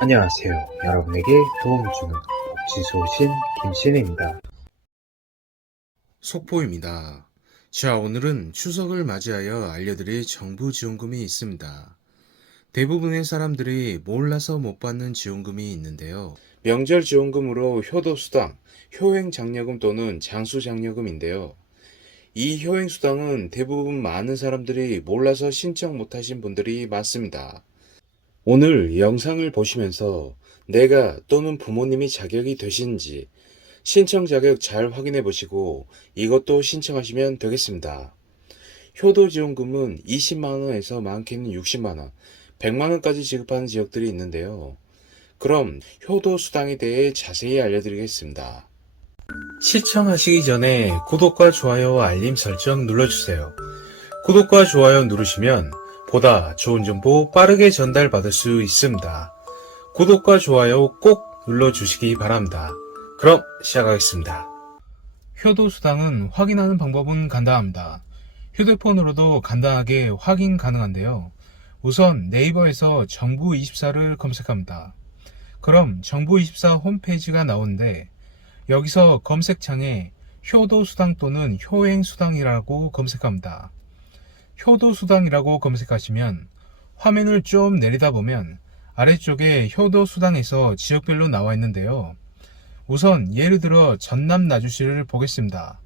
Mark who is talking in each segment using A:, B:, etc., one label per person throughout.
A: 안녕하세요. 여러분에게 도움을 주는 복지소신 김신혜입니다.
B: 속보입니다. 자, 오늘은 추석을 맞이하여 알려드릴 정부 지원금이 있습니다. 대부분의 사람들이 몰라서 못 받는 지원금이 있는데요. 명절 지원금으로 효도수당, 효행장려금 또는 장수장려금인데요. 이 효행수당은 대부분 많은 사람들이 몰라서 신청 못하신 분들이 많습니다. 오늘 영상을 보시면서 내가 또는 부모님이 자격이 되신지 신청 자격 잘 확인해 보시고 이것도 신청하시면 되겠습니다. 효도 지원금은 20만원에서 많게는 60만원, 100만원까지 지급하는 지역들이 있는데요. 그럼 효도 수당에 대해 자세히 알려드리겠습니다. 시청하시기 전에 구독과 좋아요, 알림 설정 눌러주세요. 구독과 좋아요 누르시면 보다 좋은 정보 빠르게 전달받을 수 있습니다. 구독과 좋아요 꼭 눌러주시기 바랍니다. 그럼 시작하겠습니다. 효도 수당은 확인하는 방법은 간단합니다. 휴대폰으로도 간단하게 확인 가능한데요. 우선 네이버에서 정부24를 검색합니다. 그럼 정부24 홈페이지가 나오는데 여기서 검색창에 효도 수당 또는 효행 수당이라고 검색합니다. 효도수당이라고 검색하시면 화면을 좀 내리다 보면 아래쪽에 효도수당에서 지역별로 나와 있는데요. 우선 예를 들어 전남 나주시를 보겠습니다.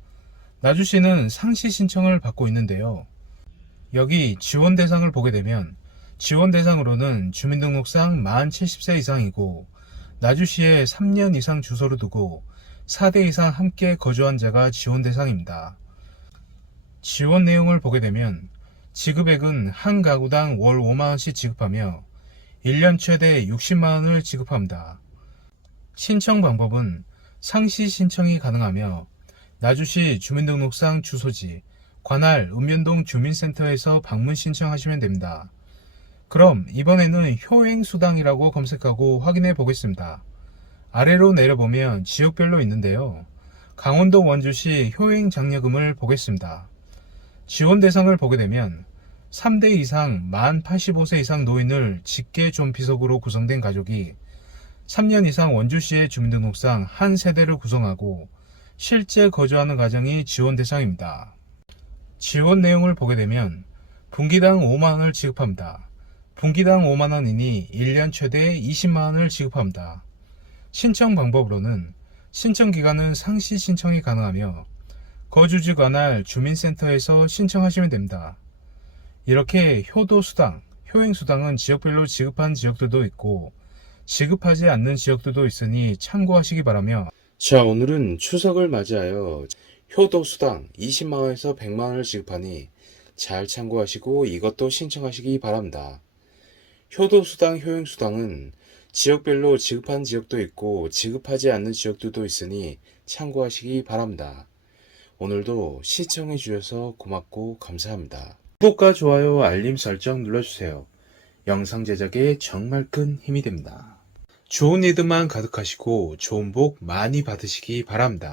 B: 나주시는 상시 신청을 받고 있는데요. 여기 지원 대상을 보게 되면 지원 대상으로는 주민등록상 만 70세 이상이고 나주시에 3년 이상 주소를 두고 4대 이상 함께 거주한 자가 지원 대상입니다. 지원 내용을 보게 되면 지급액은 한 가구당 월 5만원씩 지급하며 1년 최대 60만원을 지급합니다. 신청 방법은 상시 신청이 가능하며 나주시 주민등록상 주소지 관할 읍면동 주민센터에서 방문 신청하시면 됩니다. 그럼 이번에는 효행수당이라고 검색하고 확인해 보겠습니다. 아래로 내려보면 지역별로 있는데요. 강원도 원주시 효행장려금을 보겠습니다. 지원 대상을 보게 되면 3대 이상 만 85세 이상 노인을 직계 존피속으로 구성된 가족이 3년 이상 원주시의 주민등록상 한 세대를 구성하고 실제 거주하는 가정이 지원 대상입니다. 지원 내용을 보게 되면 분기당 5만원을 지급합니다. 분기당 5만원이니 1년 최대 20만원을 지급합니다. 신청 방법으로는 신청 기간은 상시 신청이 가능하며 거주지 관할 주민센터에서 신청하시면 됩니다. 이렇게 효도 수당, 효행 수당은 지역별로 지급한 지역들도 있고 지급하지 않는 지역들도 있으니 참고하시기 바라며 자 오늘은 추석을 맞이하여 효도 수당 20만원에서 100만원을 지급하니 잘 참고하시고 이것도 신청하시기 바랍니다. 효도 수당, 효행 수당은 지역별로 지급한 지역도 있고 지급하지 않는 지역들도 있으니 참고하시기 바랍니다. 오늘도 시청해 주셔서 고맙고 감사합니다. 구독과 좋아요, 알림 설정 눌러주세요. 영상 제작에 정말 큰 힘이 됩니다. 좋은 일들만 가득하시고 좋은 복 많이 받으시기 바랍니다.